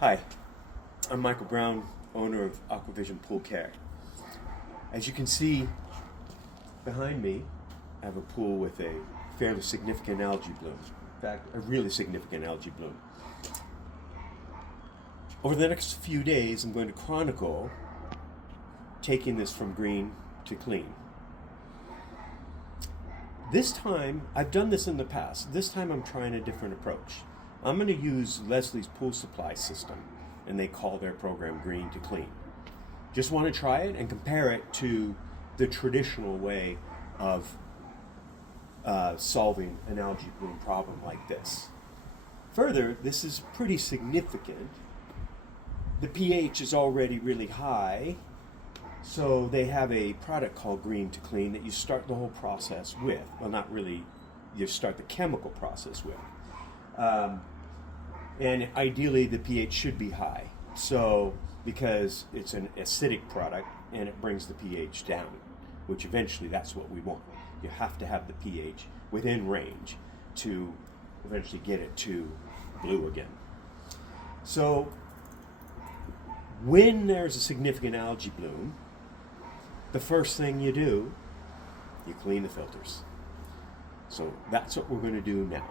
Hi, I'm Michael Brown, owner of AquaVision Pool Care. As you can see behind me, I have a pool with a fairly significant algae bloom. In fact, a really significant algae bloom. Over the next few days, I'm going to chronicle taking this from green to clean. This time, I've done this in the past. This time I'm trying a different approach. I'm going to use Leslie's pool supply system, and they call their program Green to Clean. Just want to try it and compare it to the traditional way of solving an algae bloom problem like this. Further, this is pretty significant. The pH is already really high, so they have a product called Green to Clean that you start the whole process with. Well, not really, you start the chemical process with. And ideally the pH should be high, so because it's an acidic product and it brings the pH down, which eventually that's what we want. You have to have the pH within range to eventually get it to blue again. So when there's a significant algae bloom, the first thing you do, you clean the filters. So that's what we're going to do now.